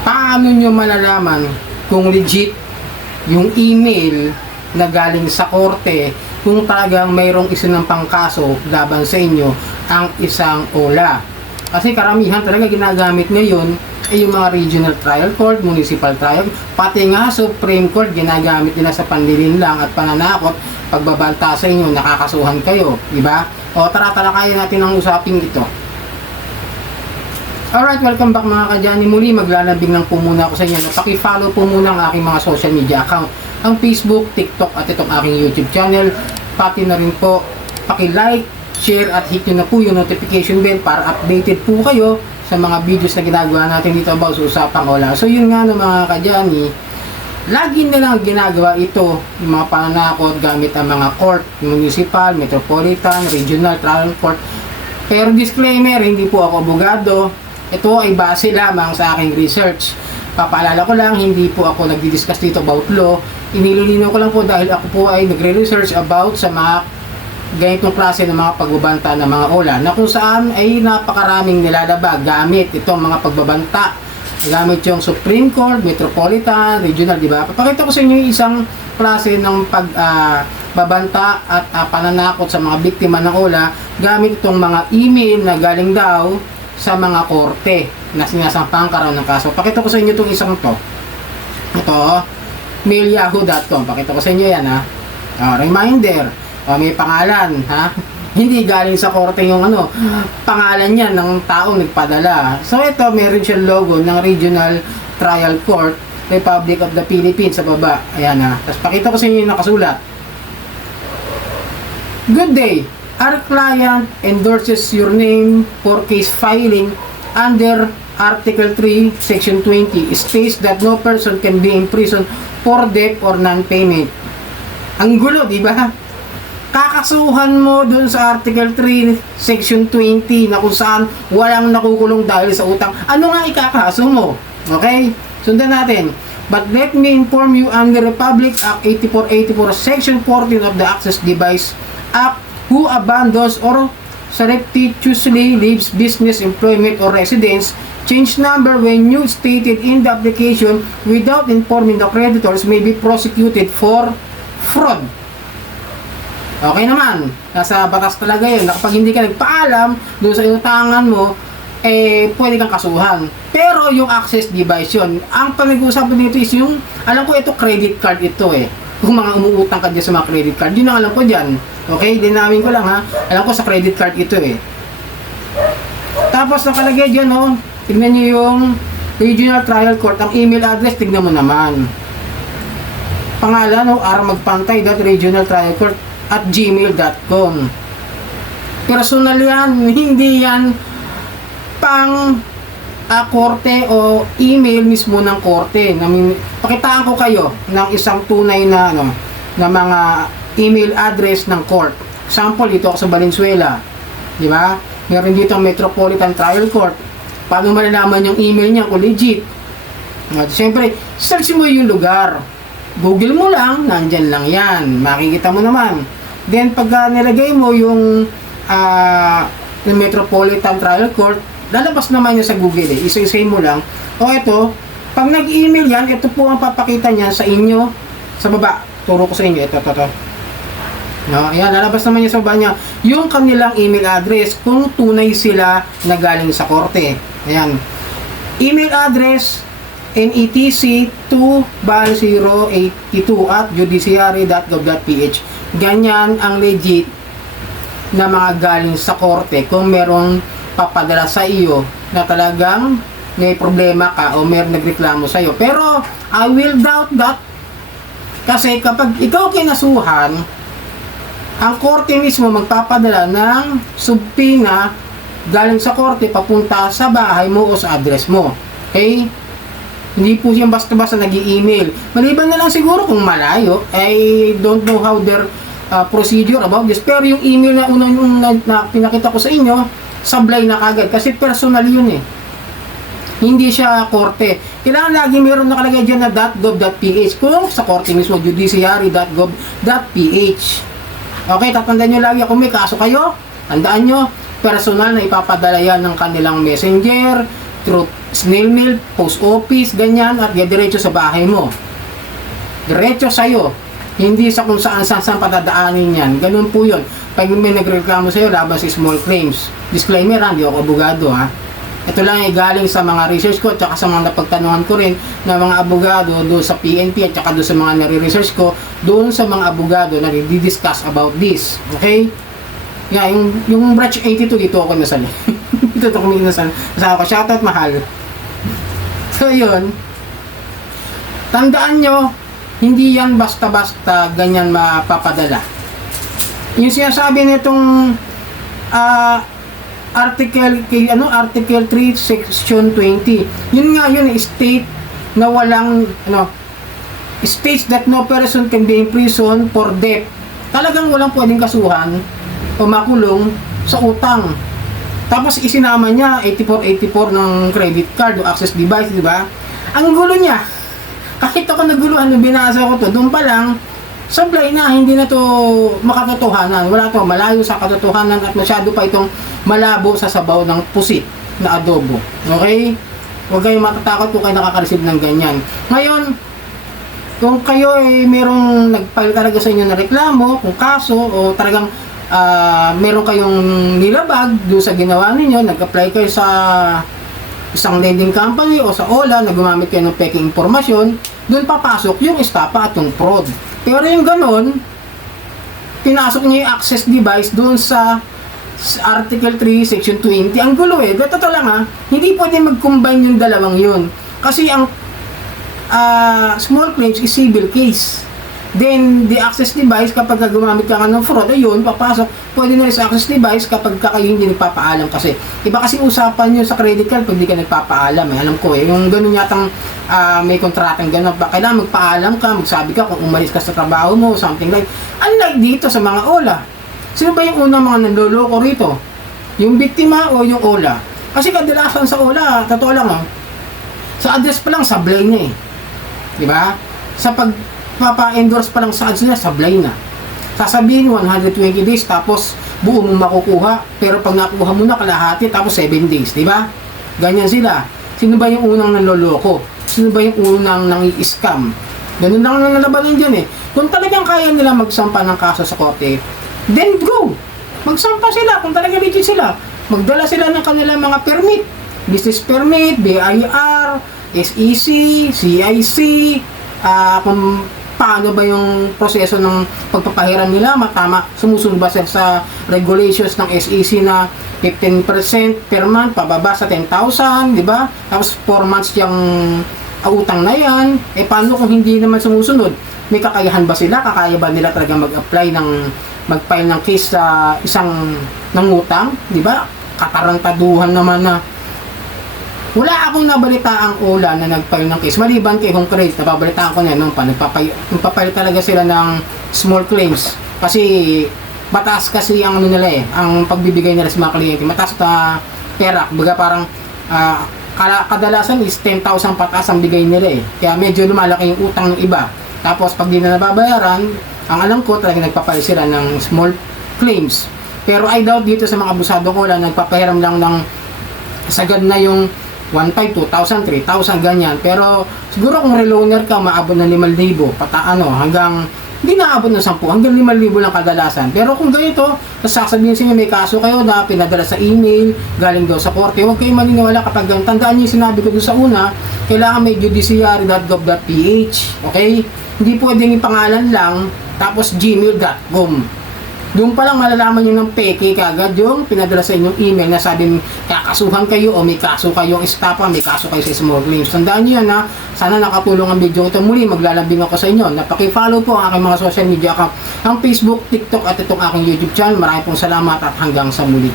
Paano nyo malalaman kung legit yung email na galing sa korte kung talagang mayroong isinampang kaso laban sa inyo ang isang OLA? Kasi karamihan talaga ginagamit ngayon ay yung mga regional trial court, municipal trial, pati nga Supreme Court ginagamit nila sa panlilinlang at pananakot, pagbabanta sa inyo, nakakasuhan kayo, di ba? O tara, talakayin natin ang usaping ito. Alright, welcome back mga kadyani. Muli maglalambing lang po muna ako sa inyo. Paki-follow po muna ang aking mga social media account, ang Facebook, TikTok at itong aking YouTube channel. Pati na rin po paki-like, share at hit nyo na po yung notification bell para updated po kayo sa mga videos na ginagawa natin dito about sa usapang OLA. So yun nga no mga kadyani, lagi nilang ginagawa ito, yung mga pananakot gamit ang mga court, municipal, metropolitan, regional, trial court. Pero disclaimer, hindi po ako abogado. Ito ay base lamang sa aking research. Papaalala ko lang, hindi po ako nagdi-discuss dito about law. Inililinaw ko lang po dahil ako po ay nagre-research about sa mga ganitong klase ng mga pagbabanta ng mga OLA na kung saan ay napakaraming nilalabag gamit itong mga pagbabanta. Gamit yung Supreme Court, Metropolitan, Regional, di ba? Papakita ko sa inyo yung isang klase ng pagbabanta at pananakot sa mga biktima ng OLA gamit itong mga email na galing daw sa mga korte na sinasampang karoon ng kaso. Pakita ko sa inyo itong isang to. Ito, mailyahoo.com. Pakita ko sa inyo yan, ha. Reminder. May pangalan, ha. Hindi galing sa korte yung pangalan yan ng taong nagpadala. So ito, meron siyang logo ng Regional Trial Court, Republic of the Philippines sa baba. Ayan, ha. Tapos pakita ko sa inyo yung nakasulat. Good day. Our client endorses your name for case filing under Article 3, Section 20. It states that no person can be imprisoned for debt or non-payment. Ang gulo, di ba? Kakasuhan mo dun sa Article 3, Section 20 na kung saan walang nakukulong dahil sa utang. Ano nga ikakaso mo? Okay? Sundan natin. But let me inform you under Republic Act 8484, Section 14 of the Access Device Act, who abandons or surreptitiously leaves business, employment, or residence, change number when you stated in the application without informing the creditors may be prosecuted for fraud. Okay naman, nasa batas talaga yun. Kapag hindi ka nagpaalam doon sa inutangan mo, pwede kang kasuhan. Pero yung access device yun, ang pinag-uusapan dito is yung, alam ko ito credit card ito kung mga umuutang ka dyan sa mga credit card, yun ang alam ko dyan. Okay, dinawin ko lang ha. Alam ko sa credit card ito Tapos nakalagay dyan tignan nyo yung Regional Trial Court, ang email address, tignan mo naman. Pangalan armagpantay.regionaltrialcourt@gmail.com. Personal yan, hindi yan pang korte o email mismo ng korte. Pakitaan ko kayo ng isang tunay na na mga email address ng court. Example, dito ako sa Valenzuela, di ba? Meron dito ang Metropolitan Trial Court. Paano malalaman yung email niya kung legit? Siyempre, search mo yung lugar. Google mo lang, nandyan lang yan. Makikita mo naman. Then, pag nilagay mo yung Metropolitan Trial Court, lalabas naman yun sa Google Isa-isay mo lang. O ito, pag nag-email yan, ito po ang papakita niya sa inyo sa baba. Turo ko sa inyo. Ito. Ayan, lalabas naman niya sa baba niya yung kanilang email address kung tunay sila na galing sa korte. Ayan. Email address netc2bal082@judiciary.gov.ph. Ganyan ang legit na mga galing sa korte kung merong papadala sa iyo na talagang may problema ka o may nagreklamo sa iyo. Pero I will doubt that, kasi kapag ikaw kinasuhan, ang korte mismo magpapadala ng subpoena galing sa korte papunta sa bahay mo o sa address mo. Okay? Hindi po siyang basta-basta nag-i-email. Maliban na lang siguro kung malayo. I don't know how their procedure about this. Pero yung email na unang na pinakita ko sa inyo, sablay na kagad. Kasi personal yun Hindi siya korte. Kailangan lagi meron nakalagay dyan na .gov.ph. Kung sa korte mismo, judiciary.gov.ph. Okay, tatandaan nyo lagi kung may kaso kayo, tandaan nyo, personal na ipapadala yan ng kanilang messenger, through snail mail, post office, ganyan, at diretso sa bahay mo. Diretso sa'yo. Hindi sa kung saan padadaanin yan. Ganun po yun. Pag may nagreklamo sa'yo, laban sa small claims. Disclaimer, hindi ako abogado, ha. Ito lang ay galing sa mga research ko at sa mga napagtanungan ko rin ng mga abogado doon sa PNP at doon sa mga nare-research ko doon sa mga abogado na di-discuss about this. Okay? Yeah, yung branch 82 dito ako nasali. Dito ako nasali. Kasama ko, shoutout mahal. So yun, tandaan nyo, hindi yan basta-basta ganyan mapapadala. Yung sinasabi nitong Article 3 Section 20. Yun nga yun, state na walang states that no person can be imprisoned for debt. Talagang walang pwedeng kasuhan o makulong sa utang. Tapos isinama niya 8484 ng credit card o access device, di ba? Ang gulo niya. Kahit ako naguluhan nung binasa ko to, doon pa lang sablay na, hindi na to makatotohanan. Wala to, malayo sa katotohanan at masyado pa itong malabo sa sabaw ng pusit na adobo. Okay? Huwag kayong matatakot kung kayo nakaka-receive ng ganyan. Ngayon, kung kayo ay merong nag-file talaga sa inyo na reklamo, kung kaso, o talagang meron kayong nilabag doon sa ginawa ninyo, nag-apply kayo sa isang lending company o sa OLA na gumamit kayo ng peking impormasyon, doon papasok yung estafa at yung fraud. Pero yung ganun, pinasok niya yung access device doon sa Article 3, Section 20. Ang gulo eh. Totoo lang hindi pwede mag-combine yung dalawang yun. Kasi ang small claims is civil case. Then, the access device, kapag gumamit ka ng fraud, ayun, papasok. Pwede na rin sa access device kapag kayo hindi nagpapaalam kasi. Iba kasi usapan nyo sa credit card pag hindi ka nagpapaalam. Alam ko yung ganun yatang may kontratang ganun. Kailangan magpaalam ka, magsabi ka kung umalis ka sa trabaho mo, something like. Unlike dito sa mga OLA. Sino ba yung unang mga nanloloko rito? Yung biktima o yung OLA? Kasi kadalasan sa OLA, totoo lang sa address pa lang, sablay na eh. Diba? Sa papa-endorse pa lang sa ads nila, sablay na. Sasabihin 120 days, tapos buo mo makukuha, pero pag nakuha mo na kalahati, tapos 7 days, di ba? Ganyan sila. Sino ba yung unang nanloloko? Sino ba yung unang nang-i-scam? Ganun lang ang nalabanan dyan eh. Kung talagang kaya nila magsampa ng kaso sa korte, then go! Magsampa sila kung talaga legit sila. Magdala sila ng kanilang mga permit. Business permit, BIR, SEC, CIC, kung paano ba yung proseso ng pagpapahiram nila, matama, sumusunod ba sa regulations ng SEC na 15% per month, pababa sa 10,000, di ba? Tapos 4 months yung utang na yan. Paano kung hindi naman sumusunod? May kakayahan ba sila? Kakaya ba nila talaga mag-apply mag-file ng case sa isang nangutang? Di ba? Katarantaduhan naman na. Wala akong nabalitaang OLA na nag-file ng case. Maliban kay Home Credit, napabalitaan ko na nung nagpapile talaga sila ng small claims. Kasi mataas kasi ang nila ang pagbibigay nila sa mga kliyente. Mataas na pera. Baga parang kadalasan is 10,000 pataas ang bigay nila Kaya medyo lumalaki yung utang ng iba. Tapos pag di na nababayaran, ang alam ko talaga nagpapile sila ng small claims. Pero I doubt dito sa mga abusado ko lang, nagpapahiram lang ng sagad na yung 1,500, 2,000, 3,000 ganyan. Pero siguro kung reloaner ka, maabot ng 5,000 hanggang hindi naabot ng 10 hanggang 5,000 lang kadalasan. Pero kung ganito, sasabihin sa inyo may kaso kayo na pinadala sa email, galing daw sa korte, huwag kayo maniniwala kapag ganyan. Tandaan niyo yung sinabi ko doon sa una, kailangan may judiciary.gov.ph. Okay? Hindi pwedeng ipangalan lang tapos gmail.com. Doon pa lang malalaman nyo ng peke kagad yung pinadala sa inyong email na sabing kakasuhan kayo o may kaso kayong estafa, may kaso kayo sa small claims. Tandaan nyo yan sana nakatulong ang video ito. Muli maglalambing ako sa inyo. Napaki-follow po ang aking mga social media account, ang Facebook, TikTok at itong aking YouTube channel. Maraming pong salamat at hanggang sa muli.